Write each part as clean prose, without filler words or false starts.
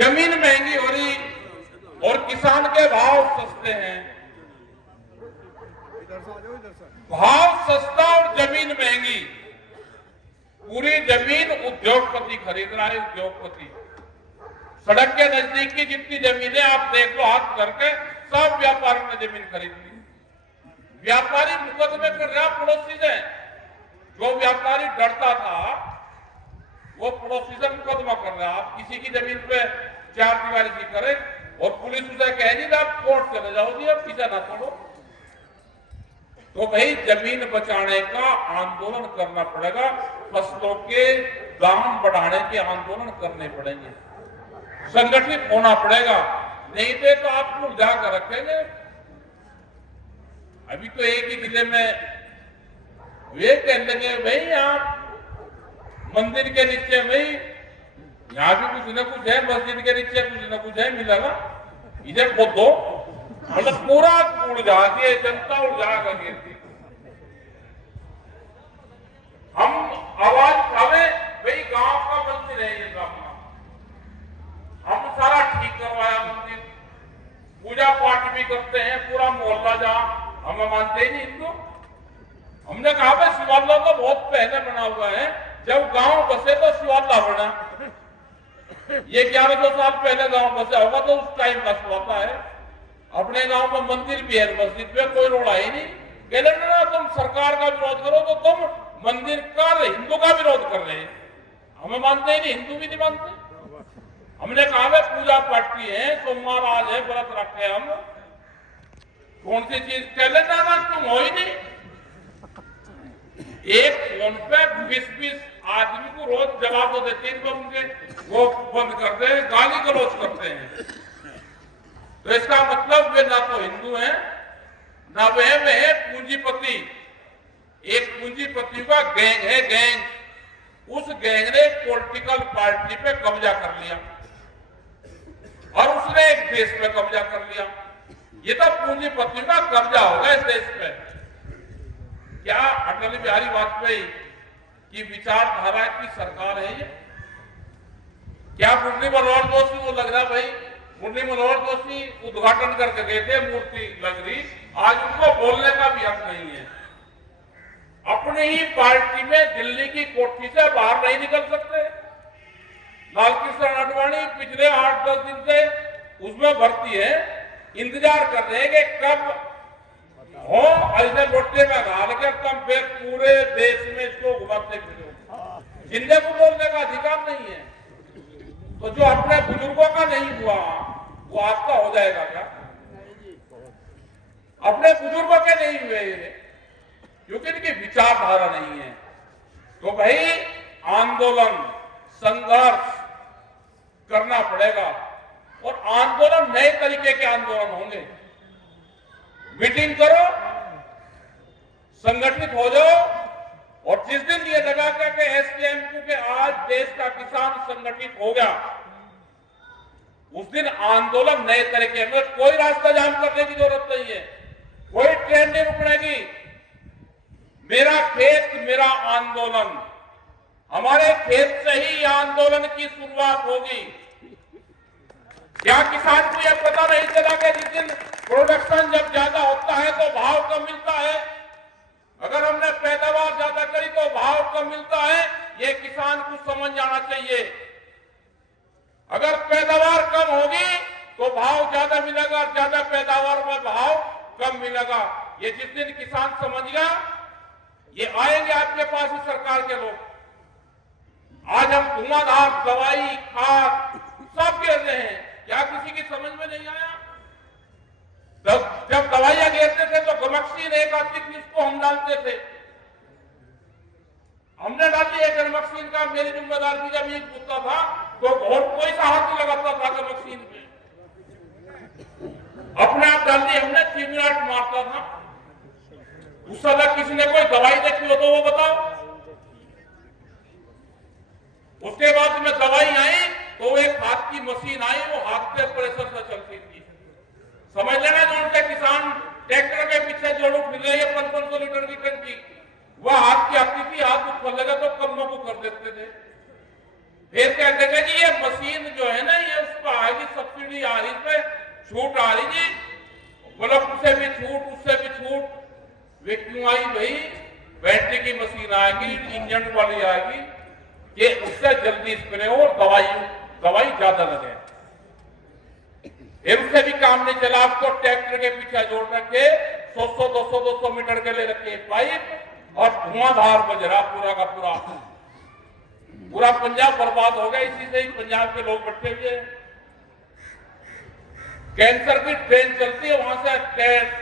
जमीन महंगी हो रही और किसान के भाव सस्ते हैं। भाव सस्ता और जमीन महंगी। पूरी जमीन उद्योगपति खरीद रहा है। उद्योगपति सड़क के नजदीक की जितनी जमीनें आप देख लो हाथ करके, सब व्यापारी ने जमीन खरीद ली। व्यापारी मुकदमे कर रहा पड़ोसी से। जो व्यापारी डरता था वो पड़ोसी से मुकदमा कर रहा। आप किसी की जमीन पे चार दीवारी की करें और पुलिस उसे कह दी आप कोर्ट चले जाओ जी, अब पीछा ना तोड़ो। तो भाई जमीन बचाने का आंदोलन करना पड़ेगा। फसलों के दाम बढ़ाने के आंदोलन करने पड़ेंगे। संगठित होना पड़ेगा, नहीं तो आप लोग जाकर रखेंगे। अभी तो एक ही जिले में वे कहने लगे भाई आप मंदिर के नीचे भाई यहाँ भी कुछ न कुछ है, मस्जिद के नीचे कुछ न कुछ है, मिला ना इधर खोदो, मतलब पूरा उलझा दिए, जनता उलझा कर थी। हम आवाज उठावे भाई गांव का मंदिर है ये गांव का, हम सारा ठीक करवाया मंदिर, पूजा पाठ भी करते हैं, पूरा मोहल्ला जहां हम मानते ही नहीं हिंदू। हमने कहा भाई शिवाला तो बहुत पहले बना हुआ है, जब गांव बसे तो शिवाला बना। ये 1100 साल पहले गांव बसा होगा तो उस टाइम का शिवाला है। अपने गांव में मंदिर भी है, मस्जिद पे कोई रोड़ा ही नहीं। कहते ना तुम सरकार का विरोध करो तो तुम मंदिर का हिंदू का विरोध कर रहे हैं। हमें मानते ही नहीं, हिंदू भी नहीं मानते। हमने कहा भाई पूजा पाठ की है, सोमवार आज है, व्रत रखे हम, कौन सी चीज कह लेना तुम हो ही नहीं। एक फोन पे 20-20 आदमी को रोज जवाब तो देते हैं, तो उनके वो बंद कर दे, गाली गलौज करते हैं। तो इसका मतलब वे ना तो हिंदू हैं ना वे है पूंजीपति। एक पूंजीपति का गैंग है, गैंग। उस गैंग ने पॉलिटिकल पार्टी पे कब्जा कर लिया और उसने एक देश पे कब्जा कर लिया। ये तो पूंजीपति का कब्जा होगा इस देश पे। क्या अटल बिहारी वाजपेयी की विचारधारा की सरकार है ये? क्या मुरली मनोहर जोशी को लग रहा भाई, मुरली मनोहर जोशी उद्घाटन करके गए थे, मूर्ति लग रही, आज उनको बोलने का भी हक नहीं है। अपनी ही पार्टी में दिल्ली की कोठी से बाहर नहीं निकल सकते। लालकृष्ण आडवाणी पिछले 8-10 दिन से उसमें भर्ती है, इंतजार कर रहे हैं कि कब हो, ऐसे लोटे में डाल के तुम फिर पूरे देश में इसको घुमाते फिरो। जिंदे को बोलने का अधिकार नहीं है, तो जो अपने बुजुर्गों का नहीं हुआ वो आपका हो जाएगा क्या? अपने बुजुर्गों के नहीं हुए क्योंकि इनकी विचारधारा नहीं है। तो भाई आंदोलन संघर्ष करना पड़ेगा और आंदोलन नए तरीके के आंदोलन होंगे। मीटिंग करो, संगठित हो जाओ और जिस दिन ये लगा कि एसकेएमयू के आज देश का किसान संगठित हो गया, उस दिन आंदोलन नए तरीके में। कोई रास्ता जाम करने की जरूरत नहीं है, कोई ट्रेन नहीं रुकनेगी। मेरा खेत मेरा आंदोलन, हमारे खेत से ही आंदोलन की शुरुआत होगी। क्या किसान को यह पता नहीं चला कि जिस दिन प्रोडक्शन जब ज्यादा होता है तो भाव कम मिलता है, अगर हमने पैदावार ज्यादा करी तो भाव कम मिलता है, ये किसान को समझ जाना चाहिए। अगर पैदावार कम होगी तो भाव ज्यादा मिलेगा, ज्यादा पैदावार में भाव कम मिलेगा। ये जिस दिन किसान समझ गया, ये आएंगे आपके पास ही सरकार के लोग। आज हम धुआंधार दवाई खाद सब गिर रहे हैं, क्या किसी की समझ में नहीं आया? जब दवाइयां गिरते थे तो गमक्सीन एक आती थी, उसको हम डालते थे। हमने डाली है गमक्सीन का, मेरी जिम्मेदारी जब ये पूछता था तो और कोई सा हाथ नहीं लगाता था गमक्सीन पे, अपने आप डाल दी हमने, 3 मिनट मारता था। उस समय किसी ने कोई दवाई देखी हो तो वो बताओ। उसके बाद में दवाई आई तो एक हाथ की मशीन आई, वो हाथ के प्रेशर से चलती थी। समझ लेना, जो उनके किसान ट्रैक्टर के पीछे जोड़ो फिर रहे 500 लीटर की टंकी, वह हाथ की आती थी, हाथ ऊपर लगा तो कमरों को कर देते थे। फिर कहते थे कि ये मशीन जो है ना, ये उसका आएगी, इंजन वाली आएगी कि उससे जल्दी स्प्रे हो और दवाई ज्यादा लगे। उससे भी काम नहीं चला, आपको ट्रैक्टर के पीछे जोड़ रखे 100-200 मीटर के ले रखे पाइप और धुआंधार बज रहा पूरा का पूरा पंजाब बर्बाद हो गया। इसी से ही पंजाब के लोग बैठे हुए। कैंसर की ट्रेन चलती है, वहां से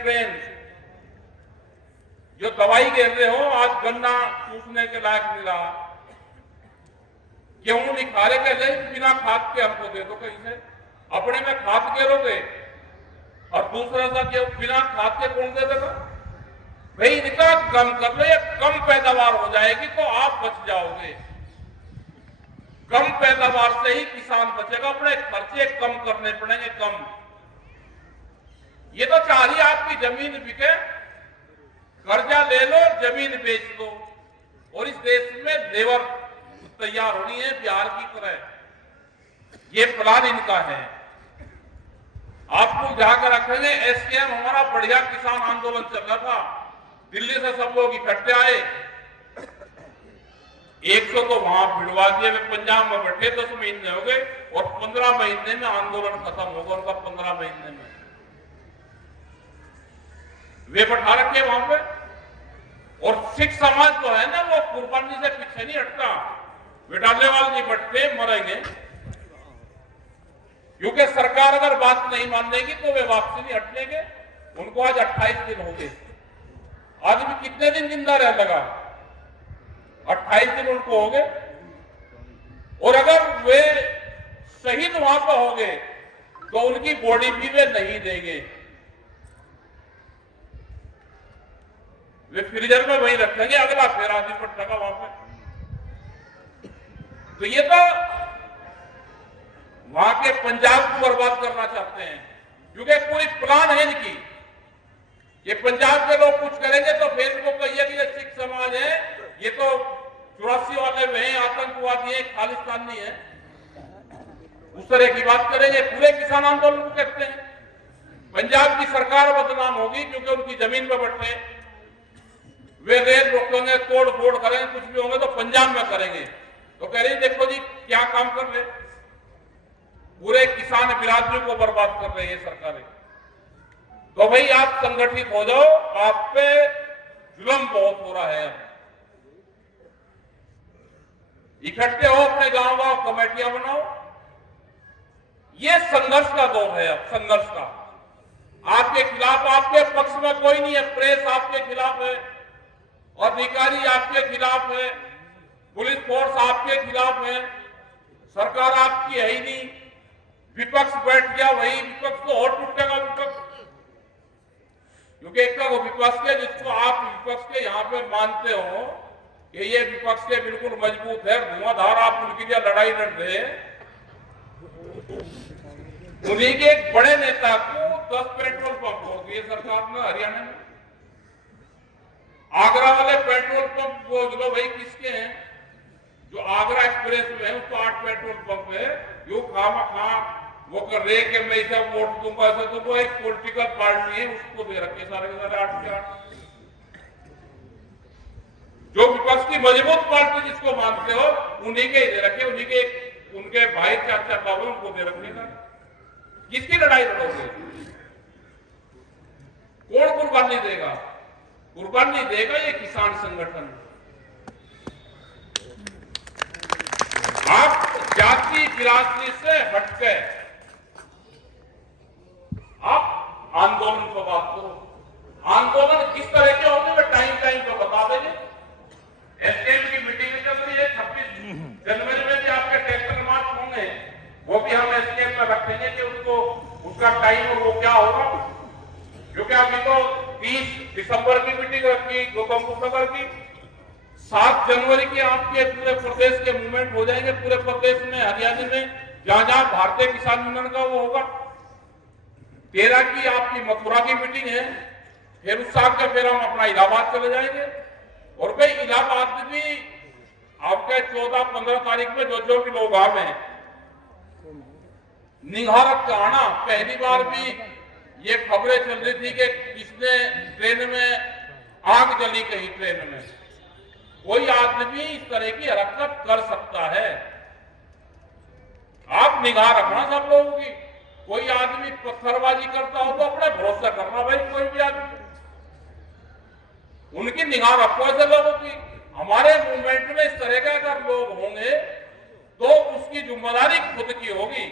ट्रेन जो दवाई गिर रहे हो, आज गन्ना चूसने के लायक नहीं रहा। गेहूं नहीं खा रहे, कहते बिना खाद के हमको दे दो कहीं से। अपने में खाद गिरोगे और दूसरा सा गेहूं बिना खाद के कौन दे देगा भाई? इनका कम कर लो, या कम पैदावार हो जाएगी तो आप बच जाओगे। कम पैदावार से ही किसान बचेगा, अपने खर्चे कम करने पड़ेंगे, कम। ये तो चाह रही आपकी जमीन बिके, कर्जा ले लो, जमीन बेच दो, और इस देश में लेबर तैयार होनी है बिहार की तरह। ये प्लान इनका है। आपको जाकर रखेंगे। एसकेएम हमारा बढ़िया किसान आंदोलन चल रहा था, दिल्ली से सब लोग इकट्ठे आए, 100 तो वहां भिड़वा दिए। वे पंजाब में बैठे 10 महीने हो गए और 15 महीने में आंदोलन खत्म होगा उनका। 15 महीने में वे बैठा रखे वहां पे। और सिख समाज तो है ना, वो कुर्बानी से पीछे नहीं हटता। वे डालने वाले नहीं बटते, मरेंगे। क्योंकि सरकार अगर बात नहीं मानेगी तो वे वापसी नहीं हटनेंगे। उनको आज 28 दिन हो गए। आदमी कितने दिन जिंदा रह लगा? 28 दिन उनको हो गए। और अगर वे शहीद वहां पर हो गए तो उनकी बॉडी भी वे नहीं देंगे, वे फ्रीजर में वहीं रखेंगे। अगला फेर आदमी पटका वहां पे। तो ये तो वहां के पंजाब को बर्बाद करना चाहते हैं, क्योंकि पूरी प्लान है इनकी। ये पंजाब के लोग कुछ करेंगे तो फिर इनको कहिए कि ये सिख समाज है, ये तो 84 वाले वे आतंकवादी है, खालिस्तानी है, उस तरह की बात करेंगे। पूरे किसान आंदोलन को कहते हैं। पंजाब की सरकार बदनाम होगी क्योंकि उनकी जमीन पर बैठे वे रेल रोकेंगे, तोड़ फोड़ करेंगे, कुछ भी होंगे तो पंजाब में करेंगे। तो कह रही देखो जी क्या काम कर रहे, पूरे किसान बिरादरी को बर्बाद कर रही है सरकारें। तो भाई आप संगठित हो जाओ, आप पे जुल्म बहुत हो रहा है। इकट्ठे हो, अपने गांव कमेटियां बनाओ। ये संघर्ष का दौर है, अब संघर्ष का। आपके खिलाफ, आपके पक्ष में कोई नहीं है। प्रेस आपके खिलाफ है, अधिकारी आपके खिलाफ है, पुलिस फोर्स आपके खिलाफ है, सरकार आपकी है ही नहीं। विपक्ष बैठ गया, वही विपक्ष तो और टूटेगा विपक्ष। क्योंकि एक वो विपक्ष के जिसको आप विपक्ष के यहां पे मानते हो कि ये विपक्ष के बिल्कुल मजबूत है, धुआंधार, आप उनके लिए लड़ाई लड़ रहे हैं, उन्हीं के एक बड़े नेता को 10 पेट्रोल पंप हो दिए सरकार ने हरियाणा में। आगरा वाले पेट्रोल पंप बोझ लो भाई किसके हैं? जो आगरा एक्सप्रेस में है उसको 8 पेट्रोल पंप है। यू खामा वो कर रहे कि मैं इसे वोट दूंगा ऐसे, तो वो एक पॉलिटिकल पार्टी है, उसको दे रखे सारे के सारे 8 के 8। जो विपक्ष की मजबूत पार्टी जिसको मानते हो उन्हीं के दे रखे, उन्हीं के उनके भाई चाचा बाबू उनको दे रखे ना। किसकी लड़ाई लड़ोगे? कौन कुर्बानी देगा? कुर्बानी देगा ये किसान संगठन। आप जाति बिरादरी से हटके आप आंदोलन को बात करो। आंदोलन किस तरह के होंगे वे टाइम को बता देंगे। एसकेएम की मीटिंग चल रही है, 26 जनवरी में भी आपके ट्रैक्टर मार्च होंगे, वो भी हम एसकेएम में रखेंगे कि उसका टाइम और वो क्या होगा। क्योंकि अभी तो 30 दिसंबर की मीटिंग रखी गौतम बुद्ध नगर की, 7 जनवरी के आपके पूरे प्रदेश के मूवमेंट हो जाएंगे। पूरे प्रदेश में, हरियाणा में, जहां जहां भारतीय किसान यूनियन का वो होगा। 13 की आपकी मथुरा की मीटिंग है, फिर उस साल के फिर हम अपना इलाहाबाद चले जाएंगे। और भाई इलाहाबाद भी आपके 14-15 तारीख में जो भी लोग आवे निहारक का आना। पहली बार भी ये खबरें चल रही थी कि किसने ट्रेन में आग जली, कहीं ट्रेन में कोई आदमी इस तरह की हरकत कर सकता है। आप निगाह रखना सब लोगों की। कोई आदमी पत्थरबाजी करता हो तो अपना भरोसा करना भाई, कोई भी आदमी उनकी निगाह रखो ऐसे लोगों की। हमारे मूवमेंट में इस तरह के अगर लोग होंगे तो उसकी जिम्मेदारी खुद की होगी।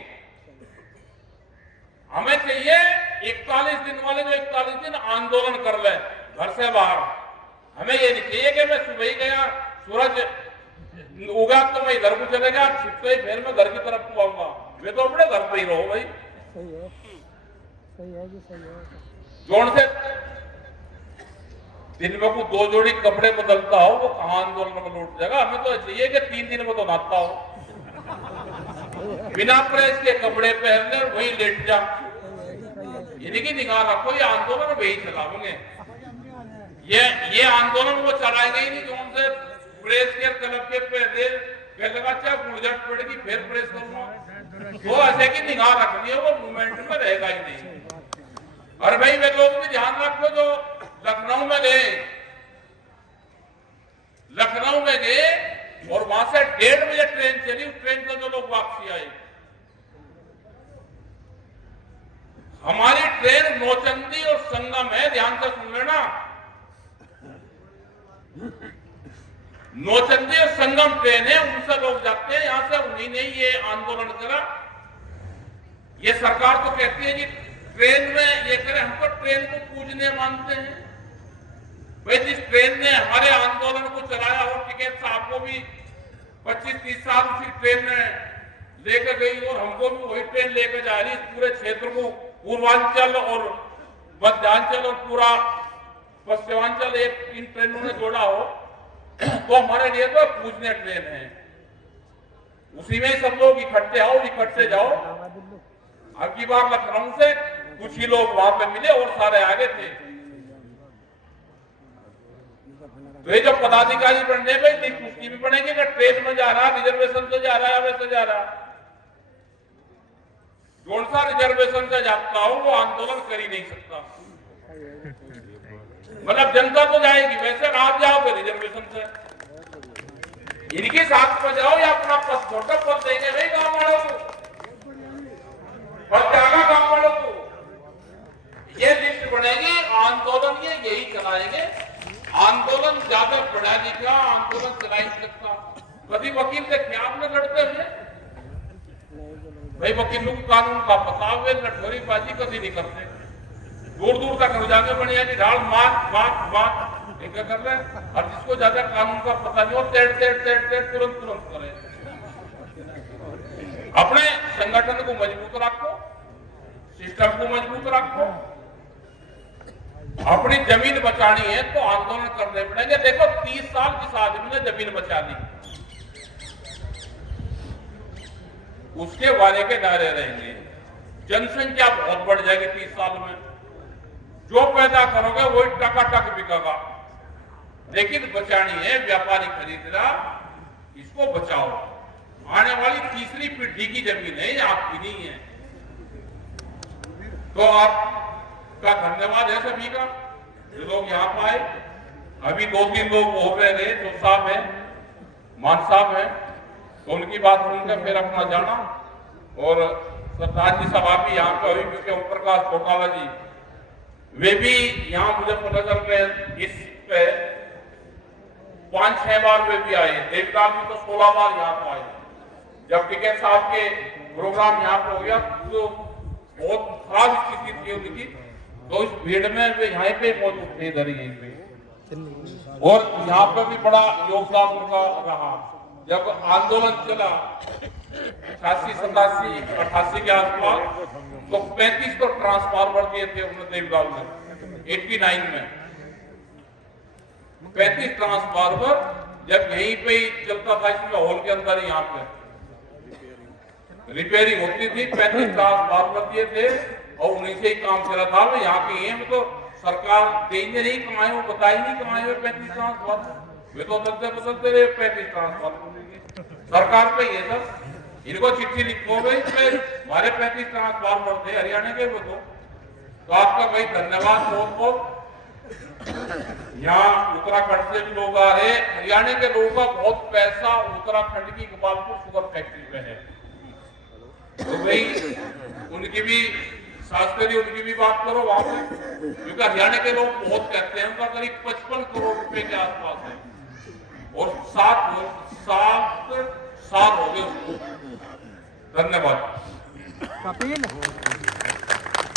हमें चाहिए 41 दिन वाले जो 41 दिन आंदोलन कर ले घर से बाहर। हमें ये नहीं चाहिए कि मैं सुबह ही गया, सूरज उगा तो मैं इधर को चले गया, छिपते ही फिर मैं घर की तरफ को आऊंगा। वे तो अपने घर पे ही रहो भाई। सही है, सही है जी, सही है। जोड़ से दिन में को 2 जोड़ी कपड़े बदलता हो वो कहां आंदोलन में लौट जाएगा। हमें तो चाहिए कि 3 दिन में तो नहाता हो, बिना प्रेस के कपड़े पहनने और वही लेट जा। इनकी निगाह रखो, ये आंदोलन वही चलाओगे। ये आंदोलन वो चलाएंगे ही नहीं जो उनसे प्रेस के क्लब के पे लगा चाहे गुड़झट पड़ेगी फिर प्रेस करूंगा। वो ऐसे की निगाह रखनी है, वो मूवमेंट में रहेगा ही नहीं। और भाई वे लोग भी ध्यान रखो जो लखनऊ में गए, लखनऊ में गए और वहां से 1:30 बजे ट्रेन चली, उस ट्रेन से जो लोग वापसी आए। हमारी ट्रेन नौचंदी और संगम है, ध्यान से सुन लेना। नौचंदी और संगम ट्रेन है, उनसे लोग जाते हैं यहां से। उन्हीं ने ये आंदोलन करा। ये सरकार तो कहती है कि ट्रेन में ये करे, हम तो ट्रेन को पूजने मानते हैं। भाई जिस ट्रेन ने हमारे आंदोलन को चलाया और टिकैत साहब को भी 25-30 साल उसी ट्रेन में लेकर गई और हमको भी वही ट्रेन लेकर जा रही। इस पूरे क्षेत्र को पूर्वांचल और मध्यांचल और पूरा पश्चिमांचल एक इन ट्रेनों ने जोड़ा हो तो हमारे लिए तो पूजनीय ट्रेन है। उसी में सब लोग इकट्ठे आओ, इकट्ठे जाओ। अब की बार लखनऊ से कुछ ही लोग वहां पे मिले और सारे आगे थे। तो ये जो पदाधिकारी बनने में पुष्टि भी बनेगी कि ट्रेन में जा रहा, रिजर्वेशन से जा रहा है, वैसे जा रहा। कौन सा रिजर्वेशन से जाता हो वो आंदोलन कर ही नहीं सकता। मतलब जनता तो जाएगी, वैसे आप जाओगे रिजर्वेशन से। इनके साथ में जाओ या अपना पद, छोटा पद देंगे भाई गांव वालों को, पद जाएगा गांव वालों को। ये लिस्ट बनेगी, आंदोलन ये यही चलाएंगे। आंदोलन ज्यादा पढ़ा लिखा आंदोलन चला ही सकता। कभी वकील से क्या आपने लड़ते हुए भाई, वकीलों को कानून का पता हुए लठोरी बाजी कभी नहीं करते। दूर दूर तक हो जाके बढ़िया की ढाल मार एक कर रहे। और जिसको ज्यादा कानून का पता नहीं हो तेड़ तुरंत करे। अपने संगठन को मजबूत रखो, सिस्टम को मजबूत रखो। अपनी जमीन बचानी है तो आंदोलन करने पड़ेंगे। देखो 30 साल जिस आदमी ने जमीन बचा ली उसके वाले के नारे रहेंगे। जनसंख्या बहुत बढ़ जाएगी 30 साल में। जो पैदा करोगे वही टकाटक बिकेगा। लेकिन बचानी है, व्यापारी खरीद रहा, इसको बचाओ। आने वाली तीसरी पीढ़ी की जमीन है, ये आपकी नहीं है। तो आपका धन्यवाद है सभी का जो लोग यहाँ पर आए। अभी 2-3 लोग हो गए, जो साहब है, मान साहब है, तो उनकी बात सुनकर फिर अपना जाना। और श्रद्धांजलि सभा भी यहाँ पे हुई क्योंकि ओम प्रकाश चौटाला जी वे भी यहाँ मुझे पता चल रहे इस पे 5-6 बार वे भी आए। देवदास जी तो 16 बार यहाँ पे आए। जब टिकैत साहब के प्रोग्राम यहाँ पे हो गया तो बहुत खराब स्थिति थी उनकी, तो इस भीड़ में वे यहाँ पे मौजूद थे, इधर यहीं पे। और यहाँ पे भी बड़ा योगदान उनका रहा। जब आंदोलन चला 86, 87, 88 के आसपास, तो 35 तो ट्रांसफार्मर दिए थे उन्होंने देवदास में 89 में। 35 ट्रांसफार्मर जब यहीं पे ही चलता था, इसमें हॉल के अंदर ही यहाँ पे रिपेयरिंग होती थी। 35 ट्रांसफार्मर दिए थे और उन्हीं से ही काम चला था। यहाँ के ये तो सरकार देंगे नहीं कमाए, वो बताई नहीं कमाए हुए 35 ट्रांसफार्मर। वे तो बदलते रहे 35 ट्रांसफार्मर सरकार पे। ये सब इनको चिट्ठी लिखो भाई, हमारे 35 ट्रांसफार्मर थे हरियाणा के वो तो आपका भाई धन्यवाद बहुत बहुत। यहाँ उत्तराखंड से भी लोग आ रहे हैं। हरियाणा के लोगों का बहुत पैसा उत्तराखंड की गोपालपुर शुगर फैक्ट्री में है। तो भाई उनकी भी शास्त्री, उनकी भी बात करो वहां पे, क्योंकि हरियाणा के लोग बहुत कहते हैं, उनका करीब 55 करोड़ रुपए के आसपास है और 7 साल हो गए उसको। धन्यवाद। कपिल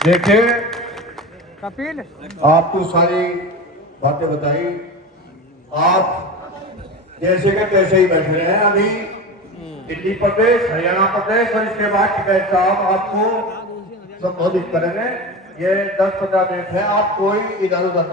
देखिए, कपिल आपको सारी बातें बताई, आप जैसे के तैसे ही बैठ रहे हैं। अभी दिल्ली प्रदेश, हरियाणा प्रदेश और इसके बाद टिकैत साहब आपको संबोधित करेंगे। ये 10-15 मिनट है, आप कोई इधर उधर